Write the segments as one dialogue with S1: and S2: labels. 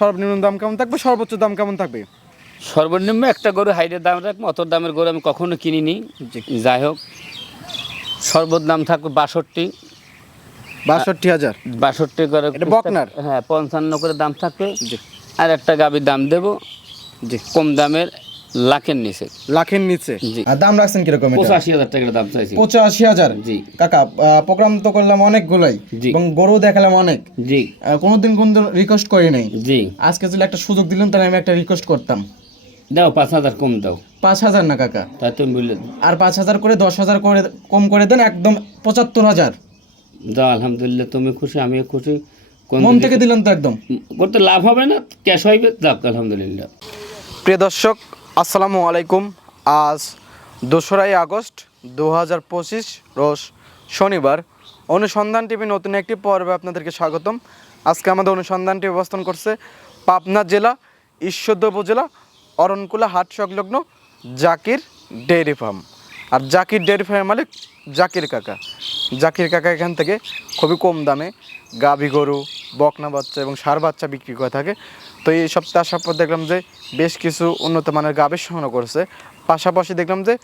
S1: সর্বনিম্ন দাম কেমন থাকবে? সর্বোচ্চ দাম কেমন থাকবে?
S2: সর্বনিম্ন একটা গরু হাইটের দাম রাখব অত দামের গরু আমি কখনো কিনিনি। যাই হোক সর্বোচ্চ দাম থাকবে বাষট্টি।
S1: বাষট্টি হাজার?
S2: বাষট্টি করে
S1: বকনার?
S2: হ্যাঁ পঞ্চান্ন করে দাম থাকবে। আর একটা গাবির দাম দেবো।
S1: যে
S2: কম দামের লাখের নিচে।
S1: লাখের নিচে।
S3: দাম রাখছেন কীরকম
S2: পঁচাশি হাজার টাকার দাম চাইছি।
S3: পঁচাশি হাজার?
S2: জি।
S3: কাকা প্রোগ্রাম তো করলাম অনেকগুলাই। এবং গরু দেখালাম অনেক।
S2: জি।
S3: কোনোদিন কোন রিকোয়েস্ট করি নাই।
S2: জি।
S3: আজকে যদি একটা সুযোগ দিলেন তাহলে আমি একটা রিকোয়েস্ট করতাম।
S2: দাও পাঁচ হাজার কম দাও।
S3: পাঁচ হাজার না কাকা?
S2: তাই তুমি বললে
S3: আর পাঁচ হাজার করে দশ হাজার করে কম করে দেন একদম পঁচাত্তর হাজার।
S2: দাও আলহামদুলিল্লাহ তুমি খুশি আমিও খুশি।
S3: মন থেকে দিলেন তো একদম।
S2: করতে লাভ হবে না ক্যাশ হইবে যাক আলহামদুলিল্লাহ।
S1: প্রিয় দর্শক আসসালামু আলাইকুম। আজ দোসরাই আগস্ট দু হাজার পঁচিশ রোজ শনিবার। অনুসন্ধান টিভি নতুন একটি পর্বে আপনাদেরকে স্বাগতম। আজকে আমাদের অনুসন্ধানটি অবস্থান করছে পাবনা জেলা ঈশ্বরদী উপজেলা, অরণকুলা হাট সংলগ্ন জাকির ডেয়ারি ফার্ম। আর জাকির ডেয়ারি ফার্মের মালিক জাকির কাকা। জাকির কাকা এখান থেকে খুবই কম দামে গাভী গরু, বকনা বাচ্চা এবং সার বাচ্চা বিক্রি করে থাকে। তো এই সপ্তাহে আসার পর দেখলাম যে বেশ কিছু উন্নত মানের গাভীর সংগ্রহ করছে। পাশাপাশি দেখলাম যে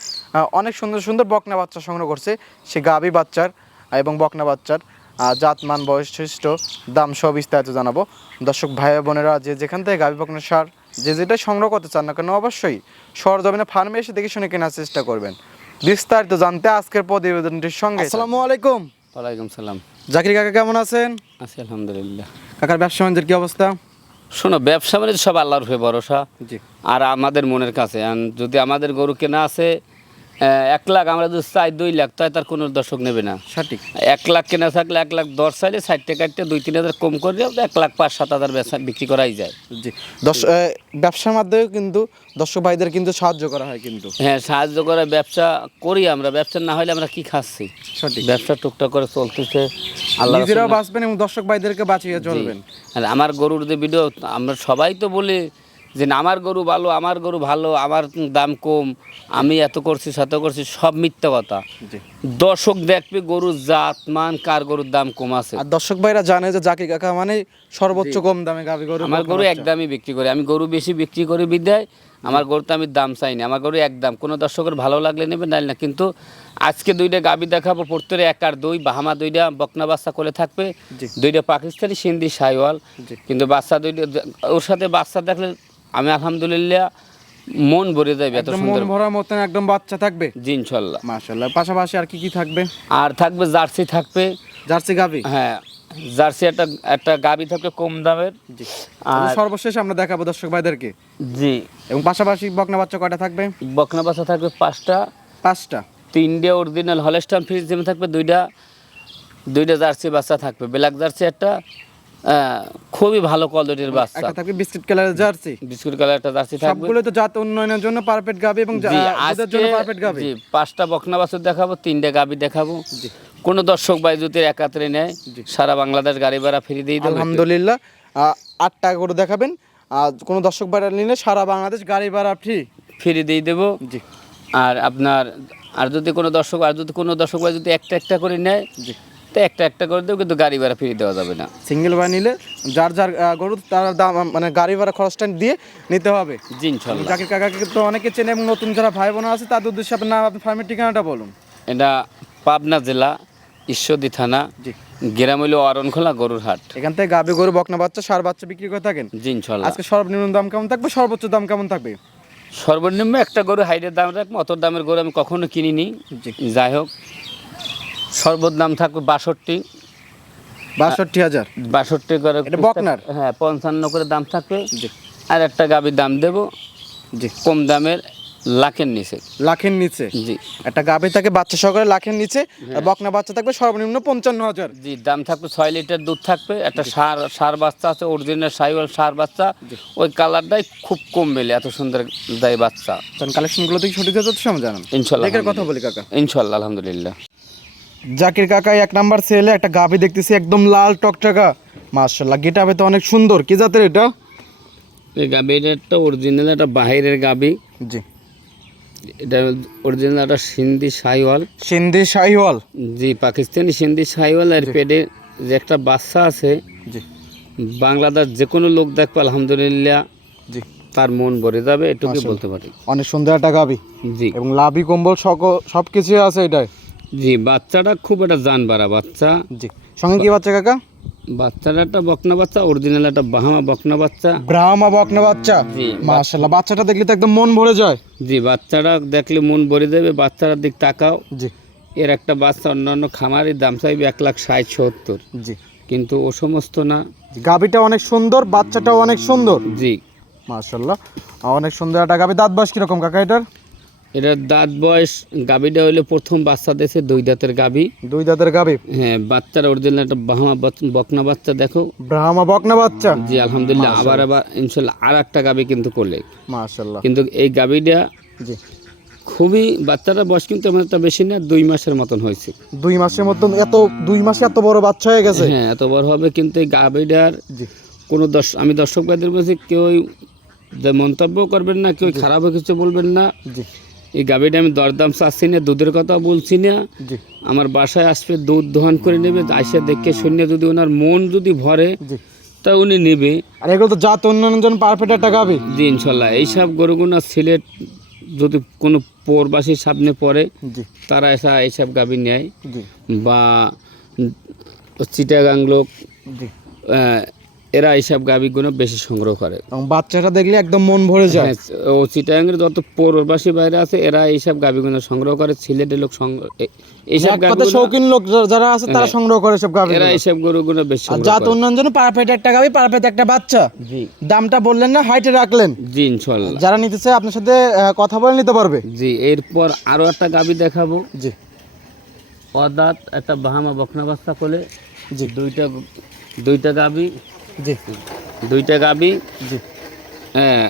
S1: অনেক সুন্দর সুন্দর বকনা বাচ্চা সংগ্রহ করছে। সে গাভী বাচ্চার এবং বকনা বাচ্চার জাতমান বৈশিষ্ট্য দাম সব বিস্তারিত জানাব। দর্শক ভাই বোনেরা যে যেখান থেকে গাভী বকনা সার যে যেটা সংগ্রহ করতে চান না কেন অবশ্যই সরজমিনে ফার্মে এসে দেখে শুনে কেনার চেষ্টা করবেন। বিস্তারিত জানতে আজকের প্রতিবেদনটির সঙ্গে আসসালামু আলাইকুম।
S2: ওয়ালাইকুম সালাম।
S1: জাকির কাকা কেমন আছেন?
S2: আছি আলহামদুলিল্লাহ।
S1: কাকার ব্যবসা বাণিজ্যের কি অবস্থা?
S2: শোনো ব্যবসা মানে সব আল্লাহর হয়ে ভরসা। আর আমাদের মনের কাছে যদি আমাদের গরু কেনা আছে এক লাখ আমরা যদি চাই দুই লাখ তাই তার কোনো দর্শক নেবে না।
S1: সঠিক।
S2: এক লাখ কেনা থাকলে এক লাখ দশ চাইলে ষাট টাকা কাটতে দুই তিন হাজার কম করে এক লাখ পাঁচ সাত হাজার বিক্রি করাই যায়।
S1: জি। দশ ব্যবসার মাধ্যমে কিন্তু দর্শক ভাইদের কিন্তু সাহায্য করা হয় কিন্তু।
S2: হ্যাঁ সাহায্য করে ব্যবসা করি আমরা। ব্যবসা না হলে আমরা কি খাচ্ছি?
S1: সঠিক।
S2: ব্যবসা টুকটাক করে চলতেছে। আল্লাহ
S1: নিজেরাও বাঁচবেন এবং দর্শক ভাইদেরকে বাঁচিয়ে চলবেন।
S2: আর আমার গরুর যে ভিডিও আমরা সবাই তো বলি যে আমার গরু ভালো আমার গরু ভালো আমার দাম কম আমি এত করছি শত করছি সব মিথ্যা কথা। দর্শক দেখবে গরুর জাত মান কার গরুর দাম কম আছে।
S1: আর দর্শক ভাইরা জানে যে জাকির কাকা মানে সর্বোচ্চ কম দামে গাভী গরু
S2: আমার গরু একদমই বিক্রি করি আমি গরু বেশি বিক্রি করি বিদায় আমার গরু তো আমি দাম চাই না আমার গরু একদম কোনো দর্শকের ভালো লাগলে নেবে না কিন্তু আজকে দুইটা গাবি দেখাবো প্রত্যেকে এক আর দুই বাহামা দুইটা বকনা বাচ্চা করে থাকবে দুইটা পাকিস্তানি সিন্ধি সাইওয়াল। কিন্তু বাচ্চা দুইটা ওর সাথে বাচ্চা দেখলে আমি আলহামদুলিল্লাহ মন ভরে যাবে এত সুন্দর
S1: মন ভরার মতন একদম বাচ্চা থাকবে?
S2: জি ইনশাল্লাহ
S1: মাশাআল্লাহ। পাশাপাশি আর কি কি থাকবে?
S2: আর থাকবে জার্সি থাকবে।
S1: জার্সি গাভী
S2: হ্যাঁ জার্সি একটা একটা গাবি থাকবে কম দামের। আর
S1: সর্বশেষ আমরা দেখাবো দর্শক ভাইদেরকে।
S2: জি।
S1: এবং পাশাপাশি বকনা বাচ্চা কয়টা থাকবে?
S2: বকনা বাচ্চা থাকবে পাঁচটা।
S1: পাঁচটা।
S2: তিনটে অরিজিনাল হলেস্টান ফ্রিজ জিমে থাকবে দুইটা দুইটা জার্সি বাচ্চা থাকবে। ব্ল্যাক জার্সি একটা খুবই ভালো কোয়ালিটির বাচ্চা।
S1: একটা থাকবে বিস্কিট কালারের জার্সি।
S2: বিস্কুট কালার একটা জার্সি থাকবে।
S1: সবগুলো তো জাত উন্নয়নের জন্য পারফেক্ট গাভী এবং দুধের জন্য পারফেক্ট গাভী
S2: জি পাঁচটা বকনা বাছুর দেখাবো তিনটে গাবি দেখাবো। কোনো দর্শক বাই যদি একাত্রে নেয় সারা বাংলাদেশ গাড়ি ভাড়া ফ্রি দিয়ে দেবো।
S1: আলহামদুলিল্লাহ আট টাকা করে দেখাবেন। আর কোনো দর্শক ভাড়া নিলে সারা বাংলাদেশ গাড়ি ভাড়া ফ্রি
S2: ফ্রি দিয়ে দেবো।
S1: জি।
S2: আর আপনার আর যদি কোনো দর্শক আর যদি কোনো দর্শক ভাই যদি একটা একটা করে নেয় তো একটা একটা করে দেবো কিন্তু গাড়ি ভাড়া ফ্রি দেওয়া যাবে না।
S1: সিঙ্গেল ভাড়া নিলে যার যার গরু তার দাম মানে গাড়ি ভাড়া খরচটা দিয়ে নিতে হবে।
S2: জি ইনশাল্লাহ।
S1: জাকির কাকাকে তো অনেকে চেনে এবং নতুন যারা ভাই বোন আছে তাদের উদ্দেশ্যে আপনার নাম আপনার ফার্মের ঠিকানাটা বলুন।
S2: এটা পাবনা জেলা ঈশ্বরদী থানা
S1: জি।
S2: গ্রাম হইল অরণখোলা গরুর হাট।
S1: এখান থেকে গাভী গরু বকনা বাচ্চা সার বাচ্চা বিক্রি করে থাকেন?
S2: জি ইনশাল্লাহ।
S1: আজকে সর্বনিম্ন দাম কেমন থাকবে? সর্বোচ্চ দাম কেমন থাকবে?
S2: সর্বনিম্ন একটা গরু হাইটের দাম রাখব অত দামের গরু আমি কখনো কিনিনি। যাই হোক সর্বোচ্চ দাম থাকবে বাষট্টি।
S1: বাষট্টি হাজার?
S2: বাষট্টি করে
S1: বকনার?
S2: হ্যাঁ পঞ্চান্ন করে দাম থাকবে। আর একটা গাবির দাম দেবো।
S1: যে
S2: কম দামের লাখের নিচে।
S1: লাখের নিচে?
S2: জি।
S1: একটা গাভী থাকে বাচ্চা সহকারে লাখের নিচে বকনা বাচ্চা থাকবে সর্বনিম্ন পঞ্চান্ন হাজার।
S2: জি দাম থাকবে ছয় লিটার দুধ থাকবে একটা সার সার বাচ্চা আছে অরিজিনাল সাইওয়াল সার বাচ্চা। ওই কালারটাই খুব কম বেলে এত সুন্দর দেয় বাচ্চা।
S1: কালেকশনগুলো থেকে সঠিক যত সময় জানান।
S2: ইনশাল্লাহ
S1: কথা বলি কাকা।
S2: ইনশাল্লাহ আলহামদুলিল্লাহ।
S1: জাকির কাকা এক নাম্বার সেলে একটা গাভী দেখতেছি একদম লাল টকটকা মাশাল্লাহ গেটাবে তো অনেক সুন্দর। কি জাতের এটা?
S2: এই গাবির একটা অরিজিনাল একটা বাহিরের গাবি
S1: জি।
S2: এটা অরিজিনাল একটা সিন্ধি সাইওয়াল।
S1: সিন্ধি শাহিওয়াল
S2: জি পাকিস্তানি সিন্ধি সাইওয়াল আর পেটে যে একটা বাচ্চা আছে
S1: জি।
S2: বাংলাদেশ যে কোনো লোক দেখবে আলহামদুলিল্লাহ
S1: জি।
S2: তার মন ভরে যাবে এটুকুই বলতে পারি।
S1: অনেক সুন্দর একটা গাবি।
S2: জি।
S1: এবং লাভি কম্বল সব কিছুই আছে এটাই
S2: জি বাচ্চাটা খুব একটা জান বাড়া বাচ্চা।
S1: জি। সঙ্গে কি বাচ্চা কাকা?
S2: বাচ্চাটা একটা বকনা বাচ্চা অরিজিনাল একটা বাহামা বকনা বাচ্চা।
S1: ব্রাহ্মা বকনা বাচ্চা?
S2: জি
S1: মাশাল্লাহ বাচ্চাটা দেখলে তো একদম মন ভরে যায়।
S2: জি বাচ্চাটা দেখলে মন ভরে যাবে বাচ্চাটার দিক তাকাও।
S1: জি।
S2: এর একটা বাচ্চা অন্যান্য খামারের দাম চাইবে এক লাখ ষাট সত্তর।
S1: জি।
S2: কিন্তু ও সমস্ত না।
S1: গাবিটা অনেক সুন্দর বাচ্চাটাও অনেক সুন্দর।
S2: জি।
S1: মাশাল্লাহ অনেক সুন্দর একটা গাবি দাঁত বাস কীরকম কাকা এটার?
S2: এটার দাঁত বয়স গাবিটা হইলে প্রথম বাচ্চা দেশে দুই দাঁতের গাবি
S1: দুই দাঁতের গাবি
S2: হ্যাঁ বাচ্চার অরিজিনাল একটা বাহামা বকনা বাচ্চা দেখো।
S1: ব্রাহ্মা বকনা বাচ্চা?
S2: জি আলহামদুলিল্লাহ আবার আবার ইনশাল্লাহ আর একটা গাবি কিন্তু করলে।
S1: মাশাল্লাহ
S2: কিন্তু এই গাবিটা
S1: জি।
S2: খুবই বাচ্চাটার বয়স কিন্তু আমার একটা বেশি না দুই মাসের মতন হয়েছে।
S1: দুই মাসের মতন এত দুই মাসে এত বড় বাচ্চা হয়ে গেছে?
S2: হ্যাঁ এত বড় হবে কিন্তু এই গাবিটার
S1: জি।
S2: কোনো দর্শ আমি দর্শক ভাইদের বলছি কেউ মন্তব্য করবেন না কেউ খারাপও কিছু বলবেন না।
S1: জি।
S2: এই গাবিটা আমি দরদাম চাচ্ছি না দুধের কথা বলছি না। আমার বাসায় আসবে দুধ দহন করে নেবে আইসা দেখে শুনে যদি ওনার মন যদি ভরে তা উনি নেবে।
S1: আর এগুলো তো জাত অন্যান্য পারফেক্ট একটা গাবি
S2: জি ইনশাল্লাহ। এইসব গরুগুনা সিলেট যদি কোনো পরবাসীর সামনে পড়ে তারা এসা এইসব গাবি নেয়। বা চিটাগাং লোক এরা এইসব গাবিগুলো বেশি সংগ্রহ করে।
S1: এবং বাচ্চাটা দেখলে একদম মন ভরে যায়।
S2: হ্যাঁ, ও চিটাগাংয়ের যত পৌরবাসী বাইরে আছে এরা এইসব গাবিগুলো সংগ্রহ করে সিলেটের লোক এইসব
S1: শৌখিন লোক যারা আছে তারা
S2: হ্যাঁ।
S1: সংগ্রহ করে সব গাবি
S2: এরা এইসব গরুগুলো বেশি
S1: জাত
S2: করে।
S1: অন্যান্য পারফেক্ট একটা গাবি পারফেক্ট একটা বাচ্চা।
S2: জি।
S1: দামটা বললেন না হাইটে রাখলেন।
S2: জি ইনশাল্লাহ।
S1: যারা নিতে চায় আপনার সাথে কথা বলে নিতে পারবে।
S2: জি এরপর আরও একটা গাবি দেখাবো।
S1: জি।
S2: অদাত একটা বাহামা বকনা বাচ্চা কোলে।
S1: জি।
S2: দুইটা দুইটা গাবি।
S1: জি।
S2: দুইটা গাবি?
S1: জি।
S2: হ্যাঁ।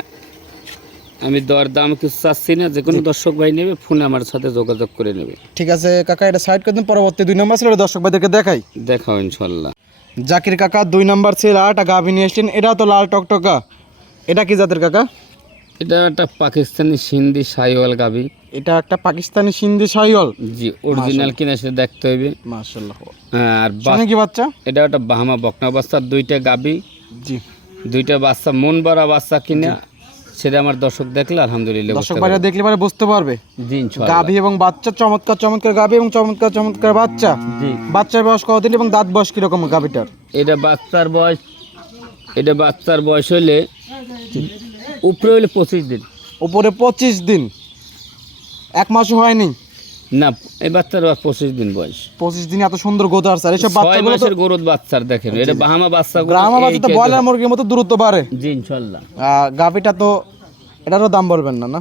S2: আমি দর দাম কিছু চাচ্ছি না যে কোনো দর্শক ভাই নেবে ফোনে আমার সাথে যোগাযোগ করে নেবে।
S1: ঠিক আছে কাকা এটা সাইড করে দিন পরবর্তী দুই নম্বর ছিল দর্শক ভাইদেরকে দেখাই।
S2: দেখাও ইনশাল্লাহ
S1: জাকির কাকা দুই নম্বর ছিল আটা গাভি নিয়ে এসছেন এটা তো লাল টকটকা। এটা কি জাতের কাকা?
S2: এটা একটা পাকিস্তানি সিন্ধি সাইওয়াল গাবি।
S1: এটা একটা পাকিস্তানি সিন্ধি সাইল
S2: জি অরিজিনাল কিনা সেটা দেখতে হবে
S1: মাশাল্লাহ
S2: হ্যাঁ, আর বা-
S1: সঙ্গে কি বাচ্চা?
S2: এটা একটা বাহামা বকনা বাচ্চা দুইটা গাবি।
S1: জি।
S2: দুইটা বাচ্চা মন বড়া বাচ্চা কিনা সেটা আমার দর্শক দেখলে আলহামদুলিল্লাহ
S1: দর্শক ভাইরা দেখলে পারে বুঝতে পারবে।
S2: জি ইনশাল্লাহ
S1: গাভি এবং বাচ্চা চমৎকার চমৎকার গাবি এবং চমৎকার চমৎকার বাচ্চা।
S2: জি।
S1: বাচ্চার বয়স কতদিন এবং দাঁত বয়স কীরকম গাভিটার
S2: এটা বাচ্চার বয়স এটা বাচ্চার বয়স হইলে উপরে হইলে পঁচিশ দিন।
S1: উপরে পঁচিশ দিন। এক মাসও হয়নি?
S2: না এই বাচ্চার পঁচিশ দিন বয়স।
S1: পঁচিশ দিন এত সুন্দর গোদ স্যার তো
S2: মাসের গরুর বাচ্চার দেখেন এটা বাহামা বাচ্চা
S1: বাচ্চা তো ব্রয়লার মুরগির মতো দূরত্ব বাড়ে।
S2: জি ইনশাল্লাহ
S1: গাভিটা তো এটারও দাম বলবেন না না?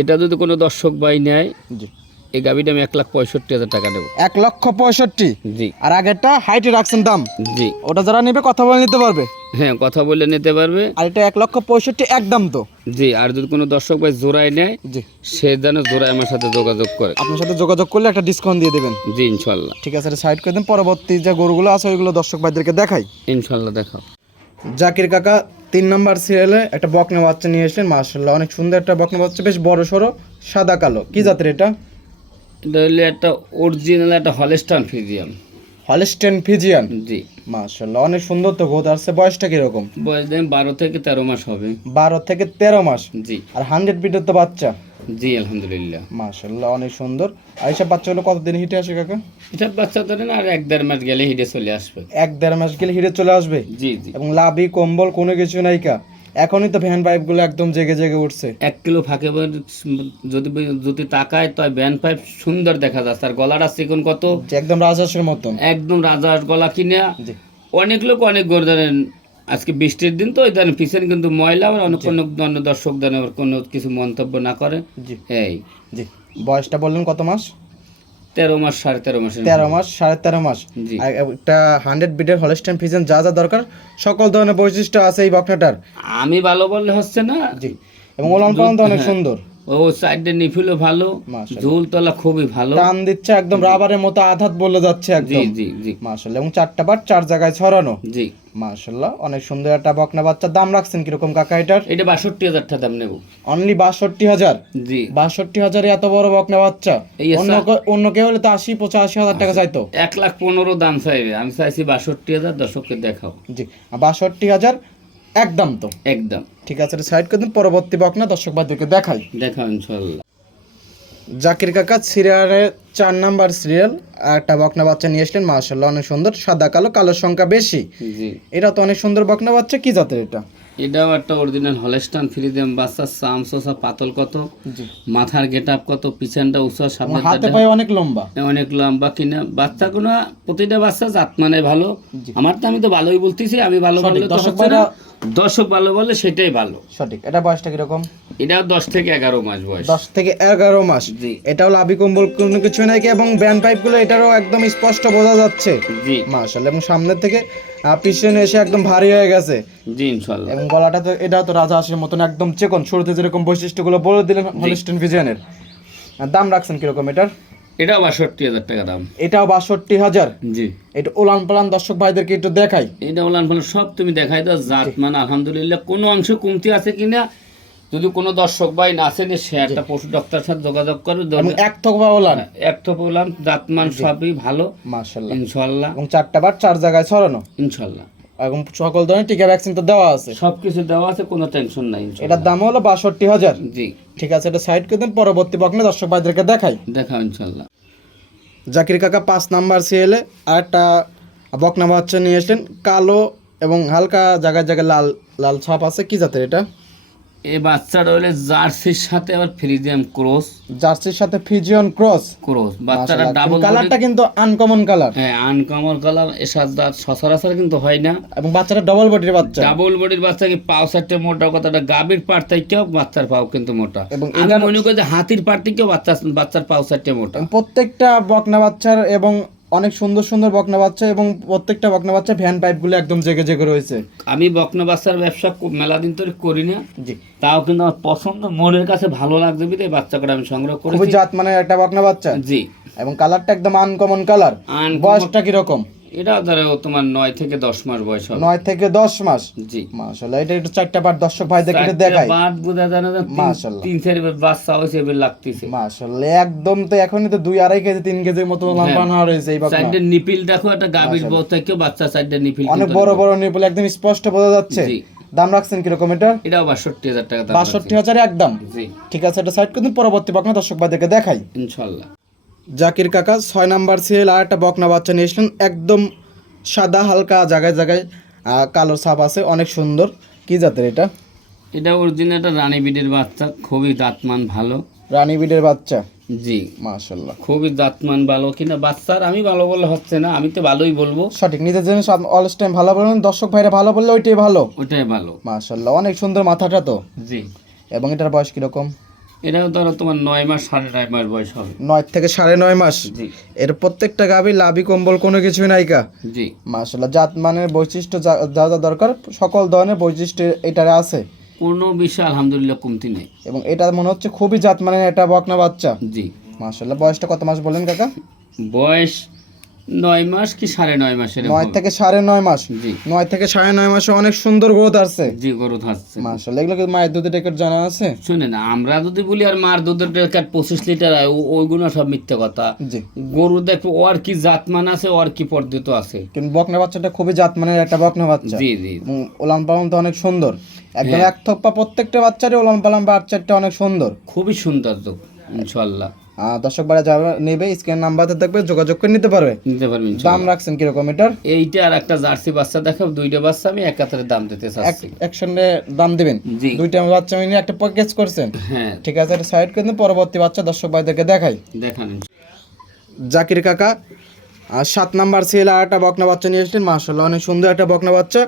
S2: এটা যদি কোনো দর্শক ভাই নেয়
S1: জি।
S2: এই গাবিটা আমি এক লাখ পঁয়ষট্টি হাজার টাকা দেবো।
S1: এক লক্ষ পঁয়ষট্টি?
S2: জি।
S1: আর আগেরটা হাইটে রাখছেন দাম?
S2: জি।
S1: ওটা যারা নেবে কথা বলে নিতে পারবে।
S2: হ্যাঁ কথা বলে নিতে পারবে।
S1: আর এটা এক লক্ষ পঁয়ষট্টি একদম তো।
S2: জি আর যদি কোনো দর্শক ভাই জোড়ায় নেয়
S1: জি।
S2: সে যেন জোড়ায় আমার সাথে যোগাযোগ করে।
S1: আপনার সাথে যোগাযোগ করলে একটা ডিসকাউন্ট দিয়ে দেবেন।
S2: জি ইনশাল্লাহ।
S1: ঠিক আছে সাইড করে দিন। পরবর্তী যে গরুগুলো আছে ওইগুলো দর্শক ভাইদেরকে দেখাই।
S2: ইনশাল্লাহ দেখাও।
S1: জাকির কাকা তিন নাম্বার সিরিয়ালে একটা বকনা বাচ্চা নিয়ে এসেছেন। মার্শাল্লাহ অনেক সুন্দর একটা বকনা বাচ্চা বেশ বড় সড়ো সাদা কালো। কি জাতের এটা?
S2: এটা হলে একটা অরিজিনাল একটা হলেস্টান ফিজিয়াম
S1: হলস্টেন ফিজিয়ান
S2: জি।
S1: মার্শাল্লাহ অনেক সুন্দর তো গোদ। আসছে বয়সটা কীরকম?
S2: বয়স দেন বারো থেকে তেরো মাস হবে।
S1: বারো থেকে তেরো মাস?
S2: জি।
S1: আর হান্ড্রেড বিটের তো বাচ্চা?
S2: জি আলহামদুলিল্লাহ।
S1: মার্শাল্লাহ অনেক সুন্দর। আর এইসব বাচ্চাগুলো কতদিন হিটে আসে কাকা?
S2: এটা বাচ্চা ধরেন আর এক দেড় মাস গেলে হিটে চলে আসবে।
S1: এক দেড় মাস গেলে হিটে চলে আসবে?
S2: জি জি।
S1: এবং লাভি কম্বল কোনো কিছু নাই কা। এখনই তো ভ্যান পাইপগুলো একদম জেগে জেগে উঠছে।
S2: এক কিলো ফাঁকে যদি যদি তাকায় তো ভ্যান পাইপ সুন্দর দেখা যাচ্ছে। আর গলাটা চিকন কত?
S1: একদম রাজহাঁসের মতন।
S2: একদম রাজার গলা কিনা। অনেক লোক অনেক গরু ধরেন আজকে বৃষ্টির দিন তো ওই ধরেন পিছনে কিন্তু ময়লা আর অনেক অনেক অন্য দর্শক ওর কোনো কিছু মন্তব্য না করে এই।
S1: জি। বয়সটা বললেন কত মাস?
S2: তেরো মাস সাড়ে তেরো মাস
S1: তেরো মাস সাড়ে তেরো মাস। একটা হান্ড্রেড বিটের হলস্টাইন ফ্রিজেন যা যা দরকার সকল ধরনের বৈশিষ্ট্য আছে এই বকনাটার।
S2: আমি ভালো বললে হচ্ছে না?
S1: জি। এবং ওলান পালন তো অনেক সুন্দর।
S2: ও সাইডে নিফিলও ভালো
S4: মাশাআল্লাহ।
S2: ঝুল তলা খুবই ভালো।
S1: টান দিচ্ছে একদম রাবারের মতো আধাত বলে যাচ্ছে একদম।
S2: জি জি।
S1: মাশাল্লাহ এবং চারটা বার চার জায়গায় ছড়ানো।
S2: জি।
S1: মাশাল্লাহ অনেক সুন্দর একটা বকনা বাচ্চার দাম রাখছেন কীরকম কাকা এটার?
S2: এটা বাষট্টি হাজার টাকা দাম নেব।
S1: অনলি বাষট্টি হাজার?
S2: জি।
S1: বাষট্টি হাজারে এত বড় বকনা বাচ্চা? অন্য অন্য কেউ হলে তো আশি পঁচাশি হাজার টাকা চাইতো।
S2: এক লাখ পনেরো দাম চাইবে। আমি চাইছি বাষট্টি হাজার দর্শককে দেখাও।
S1: জি বাষট্টি হাজার একদম তো।
S2: একদম।
S1: ঠিক আছে সাইড করে দিন পরবর্তী বকনা দর্শক বাদীকে দেখাই।
S2: দেখাও ইনশাল্লাহ
S1: জাকির কাকা সিরিয়ালের চার নাম্বার সিরিয়াল একটা বকনা বাচ্চা নিয়ে আসলেন মাশাল্লাহ অনেক সুন্দর সাদা কালো কালোর সংখ্যা বেশি।
S2: জি।
S1: এটা তো অনেক সুন্দর বকনা বাচ্চা কি জাতের এটা?
S2: এটাও একটা অরিজিনাল হলেস্টান ফ্রিদেম বাচ্চা সাম সোসা পাতল কত
S1: জি।
S2: মাথার গেট আপ কত পিছনটা উঁচা সামনে
S1: হাতে পায়ে অনেক লম্বা।
S2: অনেক লম্বা কিনা বাচ্চা বাচ্চাগুলো প্রতিটা বাচ্চা জাত মানে ভালো। আমার তো আমি তো ভালোই বলতেছি আমি ভালো তো
S1: দর্শক
S2: না। দর্শক ভালো বলে সেটাই ভালো।
S1: সঠিক। এটা বয়সটা কীরকম?
S2: এটাও দশ থেকে এগারো মাস বয়স।
S1: দশ থেকে এগারো মাস।
S2: জি।
S1: এটাও লাভি কম্বল কোনো কিছু নাকি এবং ব্যান্ড পাইপগুলো এটারও একদম স্পষ্ট বোঝা যাচ্ছে।
S2: জি।
S1: মাশাল্লাহ এবং সামনের থেকে পিছনে এসে একদম ভারী হয়ে গেছে।
S2: জি ইনশাল্লাহ
S1: এবং গলাটা তো এটাও তো রাজা হাঁসের মতন একদম চেকন। শুরুতে যেরকম বৈশিষ্ট্যগুলো বলে দিলেন হলিস্টন ভিজনের দাম রাখছেন কীরকম এটার?
S2: এটাও বাষট্টি হাজার টাকা দাম।
S1: এটাও বাষট্টি হাজার?
S2: জি।
S1: এটা ওলান পালান দর্শক ভাইদেরকে একটু দেখাই।
S2: এটা ওলান ফলান সব তুমি দেখাই দাও জাত মান আলহামদুলিল্লাহ। কোনো অংশ কমতি আছে কিনা? যদি কোনো দর্শক ভাই না আসেনি সে একটা পশু ডাক্তার সাথে যোগাযোগ করে
S1: এক থকবা ওলান।
S2: এক তো বললাম জাতমান সবই ভালো।
S1: মাশাল্লাহ
S2: ইনশাল্লাহ
S1: এবং চারটা বার চার জায়গায় ছড়ানো।
S2: ইনশাল্লাহ
S1: এবং সকল ধরনের টিকা ভ্যাকসিন তো দেওয়া আছে।
S2: সবকিছু দেওয়া আছে কোনো টেনশন নাই
S1: এটার দাম হলো বাষট্টি হাজার।
S2: জি।
S1: ঠিক আছে এটা সাইড করে দেন পরবর্তী বকনে দর্শক ভাইদেরকে দেখাই।
S2: দেখাও ইনশাল্লাহ।
S1: জাকির কাকা পাঁচ নাম্বার সিএলে আর একটা বকনা বাচ্চা নিয়ে আসলেন কালো এবং হালকা জায়গায় জায়গায় লাল লাল ছাপ আছে কি জাতের এটা?
S2: এই বাচ্চাটা হলে জার্সির সাথে আবার ফ্রিজিয়াম ক্রস।
S1: জার্সির সাথে ফিজিয়ন ক্রস?
S2: ক্রস। বাচ্চাটা ডাবল
S1: কালারটা কিন্তু আনকমন কালার
S2: হ্যাঁ আনকমন কালার এসার দাঁত সচরাচর কিন্তু হয় না।
S1: এবং বাচ্চাটা ডবল বডির বাচ্চা।
S2: ডাবল বডির বাচ্চা কি পাও সাইডটা মোটা কথাটা গাভীর পার থেকেও বাচ্চার পাও কিন্তু মোটা।
S1: এবং
S2: আমি মনে করি যে হাতির পার থেকেও বাচ্চা বাচ্চার পাও সাইডটা মোটা।
S1: প্রত্যেকটা বকনা বাচ্চার এবং অনেক সুন্দর সুন্দর বকনা বাচ্চা এবং প্রত্যেকটা বকনা বাচ্চা ভ্যান পাইপগুলো একদম জেগে জেগে রয়েছে।
S2: আমি বকনা বাচ্চার ব্যবসা মেলা দিন ধরে করি না।
S1: জি।
S2: তাও কিন্তু আমার পছন্দ মনের কাছে ভালো লাগছে বিধে করে আমি সংগ্রহ
S1: খুবই
S2: করেছি।
S1: জাত মানে একটা বকনা বাচ্চা।
S2: জি।
S1: এবং কালারটা একদম আনকমন কালার বয়সটা কীরকম?
S2: এটা ধরো তোমার নয় থেকে দশ মাস বয়স হবে।
S1: নয় থেকে দশ মাস?
S2: জি।
S1: এটা একটু চারটা বার দর্শক ভাইদেরকে একটু দেখাই।
S2: চারটে বাদ বোঝা যায় না তিন-
S1: মাশাআল্লাহ।
S2: তিন চার বার বাচ্চা এবার লাগতেছে।
S1: একদম তো এখনই তো দুই আড়াই কেজি তিন কেজির মতো
S2: হ্যাঁ।
S1: লম্বা না রয়েছে এই
S2: নিপিল দেখো একটা গাভীর বউ থেকেও বাচ্চা সাইডে নিপিল
S1: অনেক বড় বড় নিপুল একদম স্পষ্ট বোঝা যাচ্ছে।
S2: জি।
S1: দাম রাখছেন কীরকম এটা?
S2: এটাও বাষট্টি হাজার টাকা
S1: বাষট্টি হাজারে একদম। ঠিক আছে এটা সাইড করে দিন, পরবর্তী বকনা দর্শক ভাইদেরকে দেখাই।
S2: ইনশাল্লাহ
S1: জাকির কাকা ছয় নাম্বার সিএল আর একটা বকনা বাচ্চা নিয়ে এসলেন একদম সাদা হালকা জায়গায় জায়গায় কালো ছাপ আছে অনেক সুন্দর। কি জাতের এটা?
S2: এটা অরিজিনাল একটা রানী বিডের বাচ্চা খুবই দাঁতমান ভালো।
S1: রানী বিডের বাচ্চা?
S2: জি।
S1: মাশাল্লাহ
S2: খুবই দাঁতমান ভালো। কিনা বাচ্চার আমি ভালো বললে হচ্ছে না আমি তো ভালোই বলব।
S1: সঠিক নিজের জন্য অল টাইম ভালো বলবেন দর্শক ভাইরা ভালো বললে ওইটাই ভালো।
S2: ওইটাই ভালো।
S1: মাশাল্লাহ অনেক সুন্দর মাথাটা তো।
S2: জি।
S1: এবং এটার বয়স কীরকম?
S2: এটাও ধরো তোমার নয় মাস সাড়ে নয় মাস বয়স হবে।
S1: নয় থেকে সাড়ে নয় মাস।
S2: জি।
S1: এর প্রত্যেকটা গাভী লাভি কম্বল কোনো কিছুই নাইকা
S2: জি।
S1: মাশাল্লাহ জাত মানের বৈশিষ্ট্য যা যা যা দরকার সকল ধরনের বৈশিষ্ট্য এটারে আছে।
S2: কোনো বিষয় আলহামদুলিল্লাহ কমতি নেই।
S1: এবং এটা মনে হচ্ছে খুবই জাত মানের একটা বকনা বাচ্চা।
S2: জি।
S1: মাশাল্লাহ বয়সটা কত মাস বলেন কাকা?
S2: বয়স নয় মাস কি সাড়ে নয় মাসের
S1: নয় থেকে সাড়ে নয় মাস।
S2: জি।
S1: নয় থেকে সাড়ে নয় মাসে অনেক সুন্দর গ্রোথ আসছে।
S2: জি গরু থাকছে।
S1: মাশাল্লাহ এগুলো কি মায়ের দুধের রেকর্ড জানা আছে?
S2: শুনে না আমরা যদি বলি আর মার দুধের প্যাকেট পঁচিশ লিটার হয় ওইগুলো সব মিথ্যে কথা।
S1: জি।
S2: গরু দেখো ওর কি জাতমান আছে ওর কি পর্দিত আছে।
S1: কিন্তু বকনা বাচ্চাটা খুবই জাত মানের একটা বকনা বাচ্চা।
S2: জি জি।
S1: ওলান পালন তো অনেক সুন্দর। একদম
S2: হ্যাঁ।
S1: এক থপ্পা প্রত্যেকটা বাচ্চারই ওলান পালন বাচ্চাটা অনেক সুন্দর।
S2: খুবই সুন্দর তো ইনশাল্লাহ
S1: দর্শক বাড়া যারা নেবে স্ক্রিন নাম্বারতে থাকবে যোগাযোগ করে নিতে পারবে।
S2: নিতে পারবেন
S1: দাম রাখছেন কীরকম এটার?
S2: এইটা আর একটা জার্সি বাচ্চা দেখো দুইটা বাচ্চা আমি একাত্তরের দাম দিতে চাচ্ছি।
S1: একসঙ্গে দাম দিবেন? দুইটা বাচ্চা মিলে একটা প্যাকেজ করছেন?
S2: হ্যাঁ।
S1: ঠিক আছে এটা সাইড করে পরবর্তী বাচ্চা দর্শক ভাইদেরকে দেখাই।
S2: দেখান
S1: জাকির কাকা আর সাত নাম্বার সিএল আর একটা বকনা বাচ্চা নিয়ে এসেছেন মার্শাল্লাহ অনেক সুন্দর একটা বকনা বাচ্চা।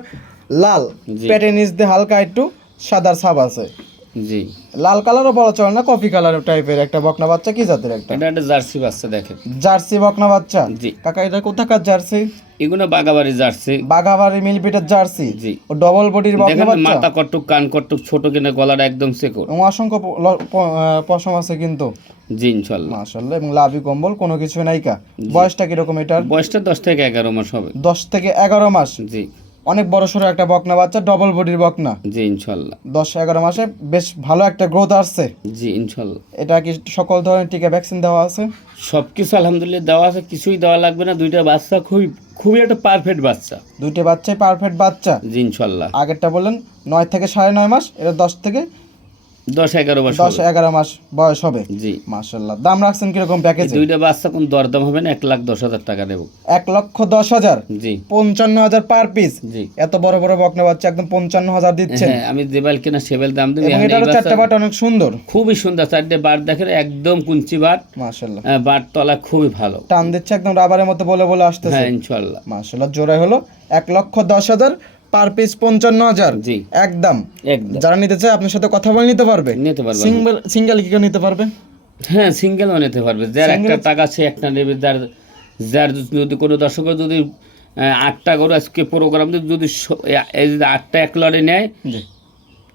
S1: লাল
S2: জি।
S1: পেটের নিচ দিয়ে হালকা একটু সাদার ছাপ আছে।
S2: জি।
S1: লাল কালারও বলা চলে না কফি কালার টাইপের একটা বকনা বাচ্চা কি জাতের একটা?
S2: এটা একটা জার্সি বাচ্চা দেখেন।
S1: জার্সি বকনা বাচ্চা?
S2: জি।
S1: কাকা এটা কোথাকার জার্সি?
S2: এগুলো বাগাবাড়ি জার্সি।
S1: বাঘাবাড়ি মিলপিটের জার্সি?
S2: জি।
S1: ও ডবল বডির বকনা বাচ্চা?
S2: মাথা কটুক কান কটুক ছোট কিনা গলাটা একদম সেকর
S1: অসংখ্য পশম আছে কিন্তু।
S2: জি ইনশাল্লাহ।
S1: মাশাল্লাহ এবং লাভি কম্বল কোনো কিছু নাইকা বয়সটা কীরকম এটার?
S2: বয়সটা দশ থেকে এগারো মাস হবে।
S1: দশ থেকে এগারো মাস?
S2: জি।
S1: অনেক বড় সড়ো একটা বকনা বাচ্চা ডবল বডির বকনা।
S2: জি ইনশাল্লাহ।
S1: দশ এগারো মাসে বেশ ভালো একটা গ্রোথ আসছে।
S2: জি ইনশাল্লাহ।
S1: এটা কি সকল ধরনের টিকা ভ্যাকসিন দেওয়া আছে?
S2: সব কিছু আলহামদুলিল্লাহ দেওয়া আছে কিছুই দেওয়া লাগবে না। দুইটা বাচ্চা খুবই খুবই একটা পারফেক্ট বাচ্চা।
S1: দুইটা বাচ্চাই পারফেক্ট বাচ্চা।
S2: জি ইনশাল্লাহ।
S1: আগেরটা বললেন নয় থেকে সাড়ে নয় মাস এটা দশ থেকে
S2: দশ এগারো মাস
S1: দশ এগারো মাস বয়স হবে।
S2: জি।
S1: মাশাল্লাহ দাম রাখছেন কীরকম প্যাকেজে
S2: দুইটা বাচ্চা কোন দরদাম হবে না? এক লাখ দশ হাজার টাকা দেবো।
S1: এক লক্ষ দশ হাজার?
S2: জি।
S1: পঞ্চান্ন হাজার পার পিস
S2: জি।
S1: এত বড় বড় বকনা বাচ্চা একদম পঞ্চান্ন হাজার দিচ্ছেন।
S2: হ্যাঁ আমি যেবেল কিনা সেবেল দাম দেবো।
S1: এটারও চারটা বাট অনেক সুন্দর।
S2: খুবই সুন্দর। চারটে বার দেখেন একদম কুঞ্চি বার
S1: মাশাল্লাহ
S2: আহ, বার তলা খুবই ভালো।
S1: টান দিচ্ছে একদম রাবারের মতো বলে বলে আসতেছে।
S2: হ্যাঁ ইনশাল্লাহ
S1: মাশাল্লাহ জোড়ায় হলো এক লক্ষ দশ হাজার। পার পিস পঞ্চান্ন হাজার।
S2: জি।
S1: একদম। যারা নিতে চায় আপনার সাথে কথা বলে নিতে পারবে।
S2: নিতে পারবেন
S1: সিঙ্গেল সিঙ্গেল কি নিতে পারবে?
S2: হ্যাঁ সিঙ্গেলও নিতে পারবে। যার একটা টাকা সে একটা নেবে। যার যার যদি কোনো দর্শকের যদি আটটা গরু আজকে প্রোগ্রাম যদি আটটা এক লড়ে নেয়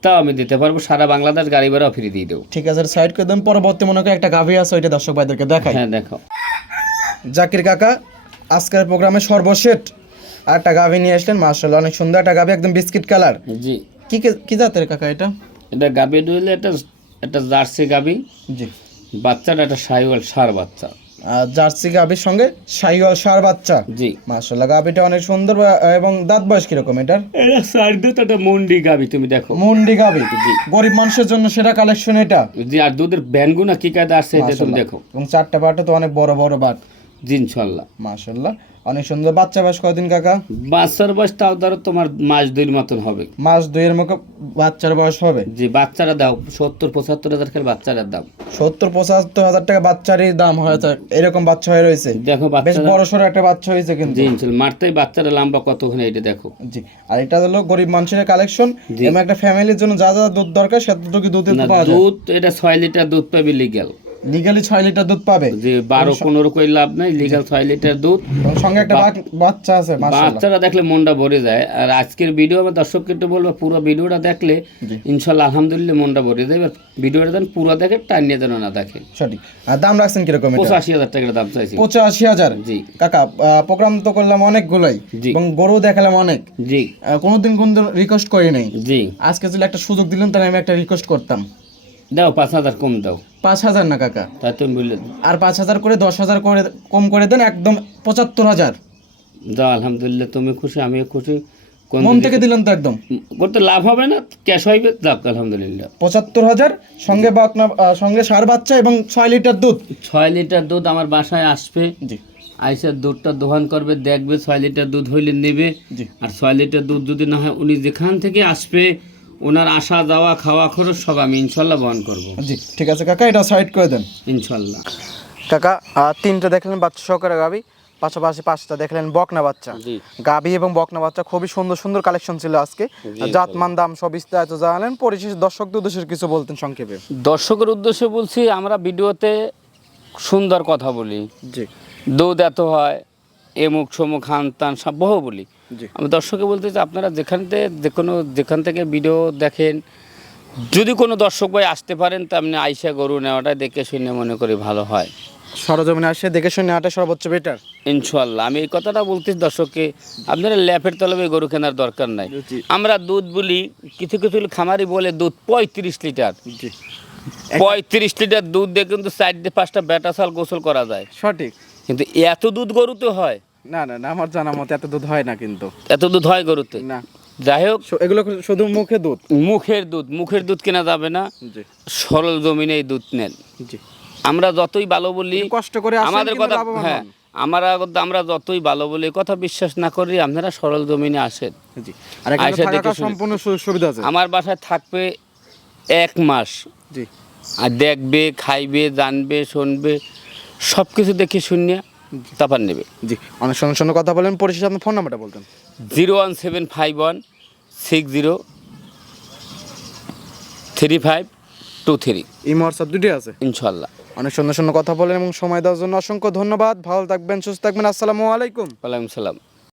S2: তাও আমি দিতে পারব। সারা বাংলাদেশ গাড়ি ভাড়াও ফ্রি দিয়ে দেবো।
S1: ঠিক আছে সাইড করে দেন। পরবর্তী মনে করে একটা গাভী আছে ওইটা দর্শক ভাইদেরকে দেখাই।
S2: হ্যাঁ দেখো
S1: জাকির কাকা আজকের প্রোগ্রামে সর্বশেষ। আর একটা গাভী নিয়ে আসলেন মার্শাল্লাহ অনেক সুন্দর। একটা গাভী একদম বিস্কিট কালার।
S2: জি।
S1: কি কি- জাতের কাকা এটা?
S2: এটা গাবি ডুইলে একটা একটা জার্সি গাবি।
S1: জি।
S2: বাচ্চাটা একটা সাইওয়াল সার বাচ্চা।
S1: আর জার্সি গাভীর সঙ্গে শাহিওয়াল সার বাচ্চা।
S2: জি।
S1: মার্শাল্লাহ গাভীটা অনেক সুন্দর এবং দাঁত বয়স কীরকম এটার?
S2: এটা সাইড দিয়ে তো একটা মন্ডি গাবি তুমি দেখো।
S1: মুন্ডি গাভী গরিব মানুষের জন্য সেরা কালেকশন এটা।
S2: জি আর দুধের ভ্যানগুনা কি কায়দা আসছে এটা তুমি দেখো।
S1: এবং চারটা বাটে তো অনেক বড় বড় বাট
S2: জি ইনশাল্লাহ
S1: মার্শাল্লাহ অনেক সুন্দর। বাচ্চা বয়স কদিন কাকা?
S2: বাচ্চার বয়স তাও ধরো তোমার মাস দুইর মতন হবে।
S1: মাস দুইয়ের মতো বাচ্চার বয়স হবে?
S2: জি বাচ্চারা দাও। সত্তর পঁচাত্তর হাজার করে বাচ্চারার দাম
S1: সত্তর পঁচাত্তর হাজার টাকা বাচ্চারই দাম হয়েছে। এরকম বাচ্চা হয়ে রয়েছে?
S2: দেখো
S1: বেশ বড় সড়ো একটা বাচ্চা হয়েছে কিন্তু।
S2: জি ইনশাল্লাহ মারতেই বাচ্চারা লম্বা কতক্ষণ এটা দেখো।
S1: জি আর এটা হলো গরিব মানুষের কালেকশন এবং একটা ফ্যামিলির জন্য যা যা দুধ দরকার সেতটুকু দুধ পাওয়া যায়।
S2: দুধ এটা ছয় লিটার দুধ পাবে লিগ্যাল
S1: লিগালি ছয় লিটার দুধ পাবে।
S2: যে বারো পনেরো করে লাভ নাই লিগ্যাল ছয় লিটার দুধ।
S1: সঙ্গে একটা বাচ্চা আছে মাশাআল্লাহ।
S2: বাচ্চারা দেখলে মনটা ভরে যায়। আর আজকের ভিডিও আমার দর্শককে একটু বলব পুরো ভিডিওটা দেখলে
S1: জি।
S2: ইনশাল্লাহ আলহামদুলিল্লাহ মনটা ভরে যায়। এবার ভিডিওটা দেন পুরো দেখে টানিয়ে যেন না দেখে।
S1: সঠিক। আর দাম রাখছেন কীরকম
S2: পঁচাশি হাজার টাকার দাম চাইছি।
S1: পঁচাশি হাজার?
S2: জি।
S1: কাকা প্রোগ্রাম তো করলাম অনেকগুলাই
S2: জি।
S1: এবং গরু দেখালাম অনেক।
S2: জি।
S1: কোনোদিন কোন রিকোয়েস্ট করি নাই।
S2: জি।
S1: আজকে যদি একটা সুযোগ দিলেন তাহলে আমি একটা রিকোয়েস্ট করতাম।
S2: দাও পাঁচ হাজার কম দাও।
S1: পাঁচ হাজার না কাকা?
S2: তাই তুমি বললে
S1: আর পাঁচ হাজার করে দশ হাজার করে কম করে দেন একদম পঁচাত্তর হাজার।
S2: দাও আলহামদুলিল্লাহ তুমি খুশি আমিও খুশি।
S1: মন থেকে দিলেন তো একদম।
S2: করতে লাভ হবে না ক্যাশ হইবে যাক আলহামদুলিল্লাহ।
S1: পঁচাত্তর হাজার সঙ্গে বা আপনার সঙ্গে সার বাচ্চা এবং ছয় লিটার দুধ।
S2: ছয় লিটার দুধ আমার বাসায় আসবে।
S1: জি।
S2: আইসা দুধটা দোহান করবে দেখবে ছয় লিটার দুধ হইলে নেবে। আর ছয় লিটার দুধ যদি না হয় উনি যেখান থেকে আসবে ওনার আসা যাওয়া খাওয়া খরচ সব আমি ইনশাল্লাহ বহন করব।
S1: জি ঠিক আছে কাকা এটা সাইড করে দেন।
S2: ইনশাল্লাহ।
S4: কাকা তিনটা দেখলেন বাচ্চা সহকারে গাবি পাশাপাশি পাঁচটা দেখলেন বকনা বাচ্চা। গাবি এবং বকনা বাচ্চা খুবই সুন্দর সুন্দর কালেকশন ছিল আজকে। জাতমান দাম সব বিস্তারিত জানালেন। পরিশেষ দর্শকদের উদ্দেশ্যে কিছু বলতেন সংক্ষেপে।
S2: দর্শকের উদ্দেশ্যে বলছি আমরা ভিডিওতে সুন্দর কথা বলি।
S4: জি।
S2: দুধ এত হয় এমুক সমুক হান তান সব বহু বলি। আমি দর্শককে বলতে চাই আপনারা যেখান থেকে যে কোনো যেখান থেকে ভিডিও দেখেন যদি কোনো দর্শক ভাই আসতে পারেন তা আপনি আইসা গরু নেওয়াটা দেখে শুনে মনে করি ভালো হয়।
S4: সরজমিনে আসে দেখে শুনে নেওয়াটা সর্বোচ্চ বেটার
S2: ইনশাল্লাহ আমি এই কথাটা বলতেছি দর্শককে আপনারা ল্যাপের তলবে গরু কেনার দরকার নাই। আমরা দুধ বলি কিছু কিছু খামারি বলে দুধ পঁয়ত্রিশ লিটার।
S4: জি।
S2: পঁয়ত্রিশ লিটার দুধ দিয়ে কিন্তু চারটে পাঁচটা বেটা সাল গোসল করা যায়।
S4: সঠিক।
S2: কিন্তু এত দুধ গরুতে হয়
S4: না না না আমার জানা মতে এত দুধ হয় না কিন্তু।
S2: এত দুধ হয় গরুতে?
S4: না।
S2: যাই হোক
S4: এগুলো শুধু মুখে দুধ?
S2: মুখের দুধ মুখের দুধ কেনা যাবে না। সরল জমিনে এই দুধ নেন। আমরা যতই ভালো বলি
S4: কষ্ট করে
S2: আমাদের কথা হ্যাঁ আমরা আমরা যতই ভালো বলি কথা বিশ্বাস না করি আপনারা সরল জমিনে আসেন।
S4: সম্পূর্ণ সুবিধা আছে।
S2: আমার বাসায় থাকবে এক মাস।
S4: জি।
S2: আর দেখবে খাইবে জানবে শুনবে সব কিছু দেখে শুনিয়ে তারপর নেবে।
S4: জি অনেক সঙ্গে সঙ্গে কথা বলেন পরিশেষে আপনার ফোন নাম্বারটা বলতেন।
S2: Zero one seven five one six zero three five two three.
S1: এই হোয়াটসঅ্যাপ দুটি আছে?
S2: ইনশাল্লাহ
S1: অনেক সুন্দর সুন্দর কথা বলেন এবং সময় দেওয়ার জন্য অসংখ্য ধন্যবাদ। ভালো থাকবেন সুস্থ থাকবেন। আসসালামু আলাইকুম।
S2: ওয়ালাইকুম সালাম।